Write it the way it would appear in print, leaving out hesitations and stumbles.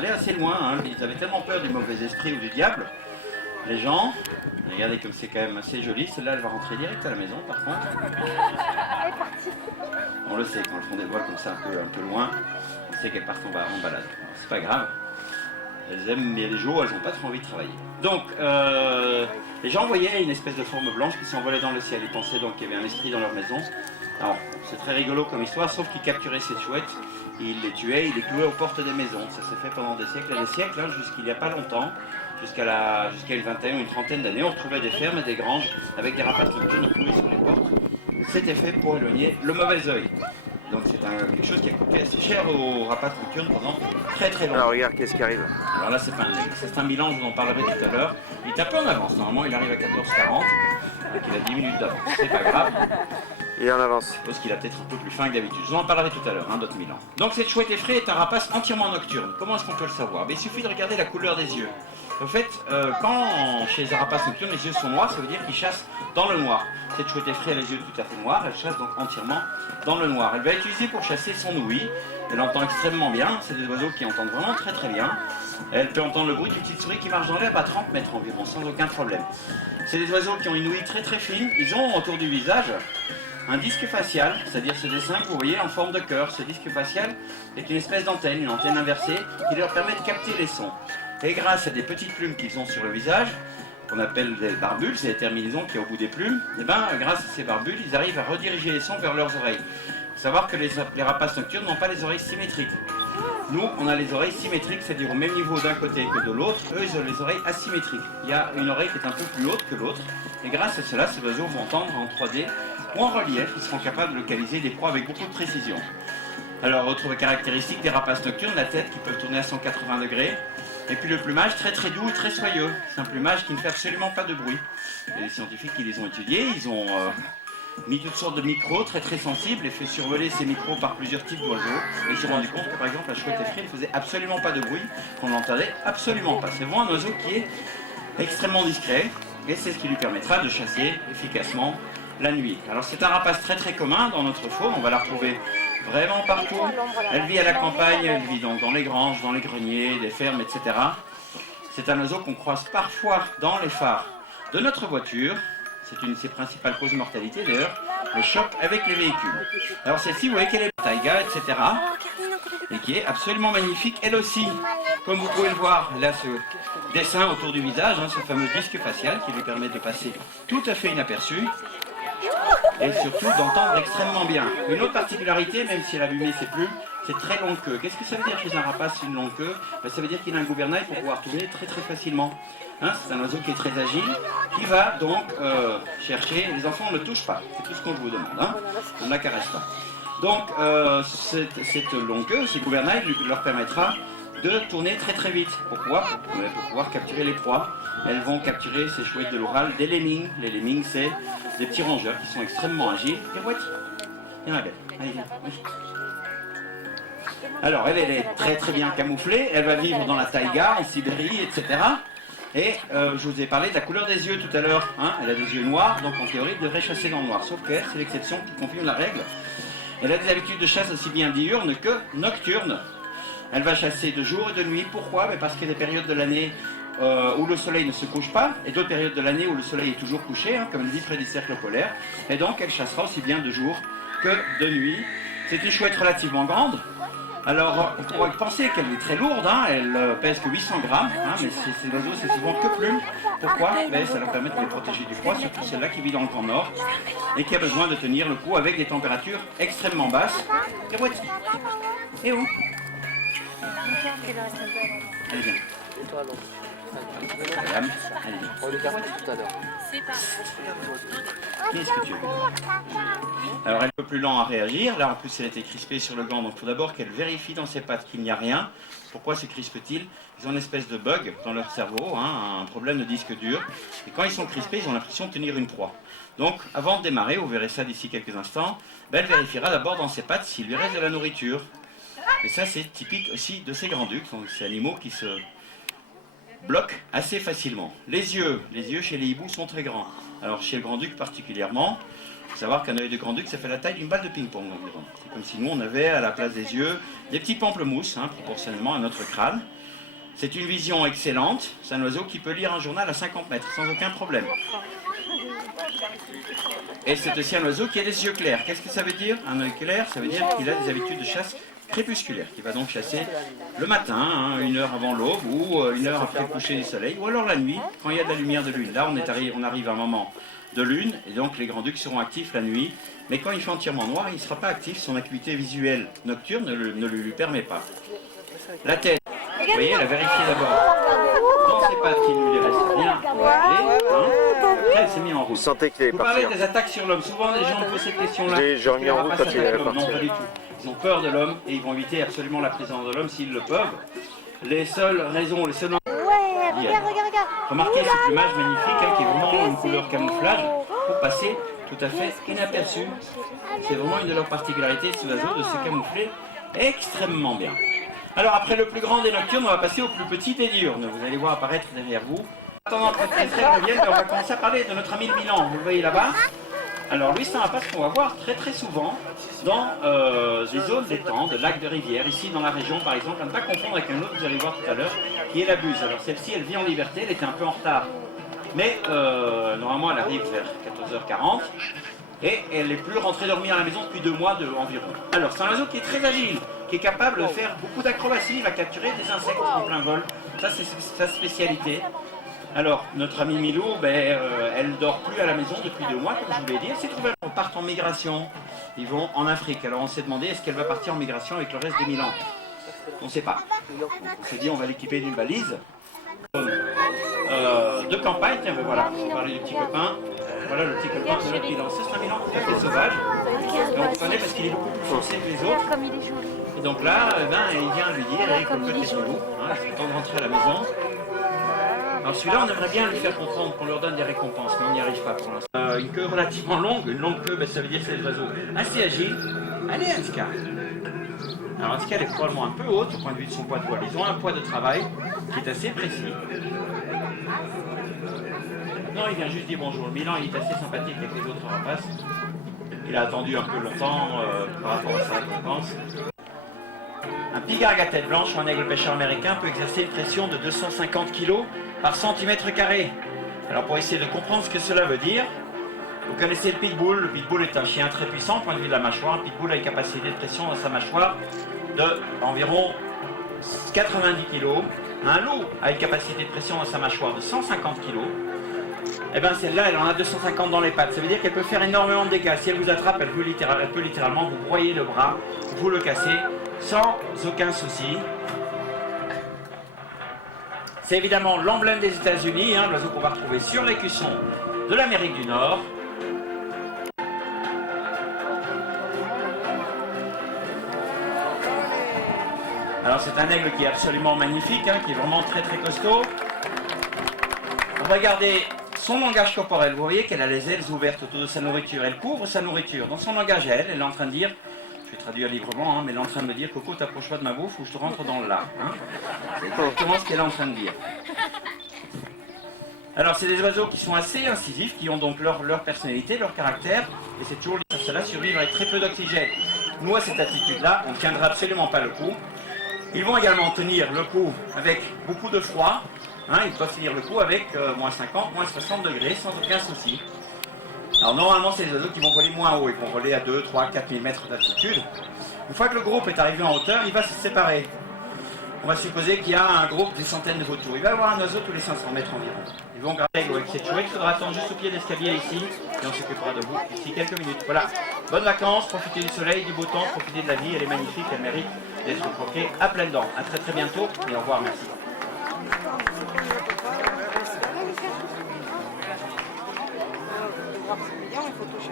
Aller assez loin, hein. Ils avaient tellement peur du mauvais esprit ou du diable. Les gens, regardez comme c'est quand même assez joli, celle-là elle va rentrer direct à la maison par contre. On le sait, quand elles font des voiles comme ça un peu loin, on sait qu'elles partent en balade. C'est pas grave, elles aiment bien les jours, elles n'ont pas trop envie de travailler. Donc, les gens voyaient une espèce de forme blanche qui s'envolait dans le ciel. Ils pensaient donc qu'il y avait un esprit dans leur maison. Alors, c'est très rigolo comme histoire, sauf qu'ils capturaient ces chouettes, ils les tuaient, ils les clouaient aux portes des maisons. Ça s'est fait pendant des siècles et des siècles, hein, jusqu'il n'y a pas longtemps. Jusqu'à une vingtaine ou une trentaine d'années, on trouvait des fermes et des granges avec des rapaces nocturnes cloués sur les portes. C'était fait pour éloigner le mauvais œil. Donc c'est quelque chose qui a coûté assez cher aux rapaces nocturnes pendant très très longtemps. Alors regarde, qu'est-ce qui arrive? Alors là c'est pas un aigle, c'est un Milan, je vous en parlerai tout à l'heure. Il est un peu en avance, normalement il arrive à 14h40, donc il a 10 minutes d'avance, c'est pas grave. Il est en avance. Parce qu'il a peut-être un peu plus fin que d'habitude. Je vous en parlerai tout à l'heure, hein, d'autres Milan. Donc cette chouette effraie est un rapace entièrement nocturne. Comment est-ce qu'on peut le savoir? Il suffit de regarder la couleur des yeux. En fait, quand chez les rapaces nocturnes, les yeux sont noirs, ça veut dire qu'ils chassent dans le noir. Cette chouette effraie a les yeux tout à fait noirs, elle chasse donc entièrement dans le noir. Elle va utiliser pour chasser son ouïe. Elle entend extrêmement bien, c'est des oiseaux qui entendent vraiment très très bien. Elle peut entendre le bruit d'une petite souris qui marche dans l'herbe à 30 mètres environ, sans aucun problème. C'est des oiseaux qui ont une ouïe très très fine, ils ont autour du visage un disque facial, c'est-à-dire ce dessin que vous voyez en forme de cœur. Ce disque facial est une espèce d'antenne, une antenne inversée, qui leur permet de capter les sons. Et grâce à des petites plumes qu'ils ont sur le visage, qu'on appelle des barbules, c'est les terminaisons qui est au bout des plumes, et bien grâce à ces barbules, ils arrivent à rediriger les sons vers leurs oreilles. Il faut savoir que les rapaces nocturnes n'ont pas les oreilles symétriques. Nous, on a les oreilles symétriques, c'est-à-dire au même niveau d'un côté que de l'autre. Eux, ils ont les oreilles asymétriques. Il y a une oreille qui est un peu plus haute que l'autre. Et grâce à cela, ces oiseaux vont entendre en 3D ou en relief. Ils seront capables de localiser des proies avec beaucoup de précision. Alors, autre caractéristique des rapaces nocturnes, la tête qui peut tourner à 180 degrés. Et puis le plumage très très doux et très soyeux. C'est un plumage qui ne fait absolument pas de bruit. Et les scientifiques qui les ont étudiés, ils ont mis toutes sortes de micros très très sensibles et fait survoler ces micros par plusieurs types d'oiseaux. Et ils se sont rendu compte que par exemple la chouette effraie ne faisait absolument pas de bruit, qu'on l'entendait absolument pas. C'est vraiment un oiseau qui est extrêmement discret et c'est ce qui lui permettra de chasser efficacement la nuit. Alors c'est un rapace très très commun dans notre faune, on va la retrouver vraiment partout. Elle vit à la campagne, elle vit donc dans les granges, dans les greniers, les fermes, etc. C'est un oiseau qu'on croise parfois dans les phares de notre voiture. C'est une de ses principales causes de mortalité d'ailleurs, les chocs avec les véhicules. Alors celle-ci, vous voyez qu'elle est taïga, etc. Et qui est absolument magnifique, elle aussi. Comme vous pouvez le voir, là ce dessin autour du visage, hein, ce fameux disque facial qui lui permet de passer tout à fait inaperçu. Et surtout d'entendre extrêmement bien. Une autre particularité, même si elle a abîmé ses plumes, c'est très longue queue. Qu'est-ce que ça veut dire chez un rapace, une longue queue? Ça veut dire qu'il a un gouvernail pour pouvoir tourner très très facilement. Hein, c'est un oiseau qui est très agile, qui va donc chercher... Les enfants ne le touchent pas, c'est tout ce qu'on vous demande, hein. On ne la caresse pas. Donc cette longue queue, ce gouvernail leur permettra de tourner très très vite pour pouvoir capturer les proies. Elles vont capturer ces chouettes de l'Oural, des lemmings. Les lemmings, c'est des petits rongeurs qui sont extrêmement agiles. Viens ma belle, allez viens. Oui. Alors elle est très très bien camouflée, elle va vivre dans la taïga, en Sibérie, etc. Et je vous ai parlé de la couleur des yeux tout à l'heure, hein. Elle a des yeux noirs, donc en théorie elle devrait chasser dans le noir, sauf qu'elle, c'est l'exception qui confirme la règle. Elle a des habitudes de chasse aussi bien diurnes que nocturnes. Elle va chasser de jour et de nuit, pourquoi? Parce qu'il y a des périodes de l'année où le soleil ne se couche pas, et d'autres périodes de l'année où le soleil est toujours couché, hein, comme le dit près du cercle polaire, et donc elle chassera aussi bien de jour que de nuit. C'est une chouette relativement grande. Alors, on pourrait penser qu'elle est très lourde, hein, elle pèse que 800 grammes, hein, mais ces oiseaux, c'est souvent que plumes. Pourquoi? Ça leur permet de les protéger du froid, surtout celle-là qui vit dans le Grand Nord et qui a besoin de tenir le coup avec des températures extrêmement basses. Et où? Allez, viens. Madame, allez, viens. On regarde tout à l'heure. Qu'est-ce que tu veux? Alors elle est un peu plus lente à réagir, là en plus elle était crispée sur le gland, donc il faut d'abord qu'elle vérifie dans ses pattes qu'il n'y a rien. Pourquoi se crispent-ils? Ils ont une espèce de bug dans leur cerveau, hein, un problème de disque dur, et quand ils sont crispés, ils ont l'impression de tenir une proie. Donc avant de démarrer, vous verrez ça d'ici quelques instants, elle vérifiera d'abord dans ses pattes s'il lui reste de la nourriture. Et ça c'est typique aussi de ces grands-ducs, donc ces animaux qui se bloquent assez facilement. Les yeux chez les hiboux sont très grands. Alors chez le grand-duc particulièrement, il faut savoir qu'un œil de grand-duc ça fait la taille d'une balle de ping-pong environ. C'est comme si nous on avait à la place des yeux des petits pamplemousses, hein, proportionnellement à notre crâne. C'est une vision excellente, c'est un oiseau qui peut lire un journal à 50 mètres sans aucun problème. Et c'est aussi un oiseau qui a des yeux clairs. Qu'est-ce que ça veut dire? Un œil clair, ça veut dire qu'il a des habitudes de chasse crépusculaires, qui va donc chasser le matin, hein, 1 heure avant l'aube ou 1 heure après le coucher du soleil, ou alors la nuit, quand il y a de la lumière de lune. Là, on arrive à un moment de lune, et donc les grands-ducs seront actifs la nuit. Mais quand il fait entièrement noir, il ne sera pas actif, son activité visuelle nocturne ne lui permet pas. La tête, vous voyez, elle a vérifié d'abord dans ses pattes qu'il ne lui reste rien. Après, elle s'est mise en route. Vous sentez qu'il est Vous parti. parlez des attaques sur l'homme. Souvent, les gens posent cette question-là. J'ai remis en route quand il est Non, parti. pas du tout. Ils ont peur de l'homme et ils vont éviter absolument la présence de l'homme s'ils le peuvent. Les seules raisons, les seuls... Regarde. Remarquez ce plumage magnifique hein, qui est vraiment une couleur camouflage pour passer tout à fait inaperçu. C'est vraiment une de leurs particularités de ces oiseaux de se camoufler extrêmement bien. Alors après le plus grand des nocturnes, on va passer au plus petit des diurnes. Vous allez voir apparaître derrière vous. En attendant que votre extrait revienne, on va commencer à parler de notre ami le Milan. Vous le voyez là-bas. Alors lui, c'est un rapace qu'on va voir très souvent dans des zones d'étang, de lacs, de rivières. Ici dans la région par exemple, à ne pas confondre avec un autre que vous allez voir tout à l'heure, qui est la buse. Alors celle-ci, elle vit en liberté, elle était un peu en retard. Mais normalement, elle arrive vers 14h40. Et elle n'est plus rentrée dormir à la maison depuis 2 mois environ. Alors c'est un oiseau qui est très agile, qui est capable de faire beaucoup d'acrobatie, il va capturer des insectes en plein vol. Ça c'est sa spécialité. Alors notre ami Milou, elle dort plus à la maison depuis 2 mois, comme je vous l'ai dit. Elle s'est trouvée, on part en migration. Ils vont en Afrique. Alors on s'est demandé est-ce qu'elle va partir en migration avec le reste des Milans. On ne sait pas. Donc, on s'est dit on va l'équiper d'une valise. De campagne, tiens, voilà, on va parler du petit copain. Voilà le petit copain de notre Milan. C'est un Milan tout à fait sauvage. Et on le connaît parce qu'il est beaucoup plus foncé que les autres. Et donc là, il vient lui dire, Eric, le petit Milou, c'est temps de rentrer à la maison. Alors celui-là, on aimerait bien lui faire comprendre qu'on leur donne des récompenses, mais on n'y arrive pas pour l'instant. Une queue relativement longue, une longue queue, ça veut dire que c'est des oiseaux assez agiles. Allez, Anska. Alors Anska, elle est probablement un peu haute au point de vue de son poids de voile. Ils ont un poids de travail qui est assez précis. Non, il vient juste dire bonjour. Le Milan, il est assez sympathique avec les autres rapaces. Il a attendu un peu longtemps par rapport à sa récompense. Un pigargue à tête blanche ou un aigle pêcheur américain peut exercer une pression de 250 kg par centimètre carré. Alors pour essayer de comprendre ce que cela veut dire, vous connaissez le pitbull. Le pitbull est un chien très puissant au point de vue de la mâchoire. Un pitbull a une capacité de pression dans sa mâchoire d'environ 90 kg. Un loup a une capacité de pression dans sa mâchoire de 150 kg. Et bien celle-là, elle en a 250 dans les pattes. Ça veut dire qu'elle peut faire énormément de dégâts. Si elle vous attrape, elle peut littéralement vous broyer le bras, vous le casser sans aucun souci. C'est évidemment l'emblème des États-Unis, l'oiseau qu'on va retrouver sur l'écusson de l'Amérique du Nord. Alors c'est un aigle qui est absolument magnifique, qui est vraiment très costaud. On va regarder son langage corporel. Vous voyez qu'elle a les ailes ouvertes autour de sa nourriture. Elle couvre sa nourriture. Dans son langage à elle, elle est en train de dire, je vais traduire librement, mais elle est en train de me dire, Coco, t'approches pas de ma bouffe ou je te rentre dans le lard. C'est exactement ce qu'elle est en train de dire. Alors c'est des oiseaux qui sont assez incisifs, qui ont donc leur personnalité, leur caractère, et c'est toujours cela survivre avec très peu d'oxygène. Nous à cette altitude-là, on ne tiendra absolument pas le coup. Ils vont également tenir le coup avec beaucoup de froid. Ils peuvent tenir le coup avec moins 50, moins 60 degrés sans aucun souci. Alors normalement c'est les oiseaux qui vont voler moins haut, ils vont voler à 2, 3, 4 000 mètres d'altitude. Une fois que le groupe est arrivé en hauteur, il va se séparer. On va supposer qu'il y a un groupe des centaines de vautours. Il va y avoir un oiseau tous les 500 mètres environ. Ils vont garder avec cette chouette, il faudra attendre juste au pied d'escalier ici, et on s'occupera de vous d'ici quelques minutes. Voilà, bonnes vacances, profitez du soleil, du beau temps, profitez de la vie, elle est magnifique, elle mérite d'être croquée à pleines dents. A très bientôt, et au revoir, merci. Il faut toucher.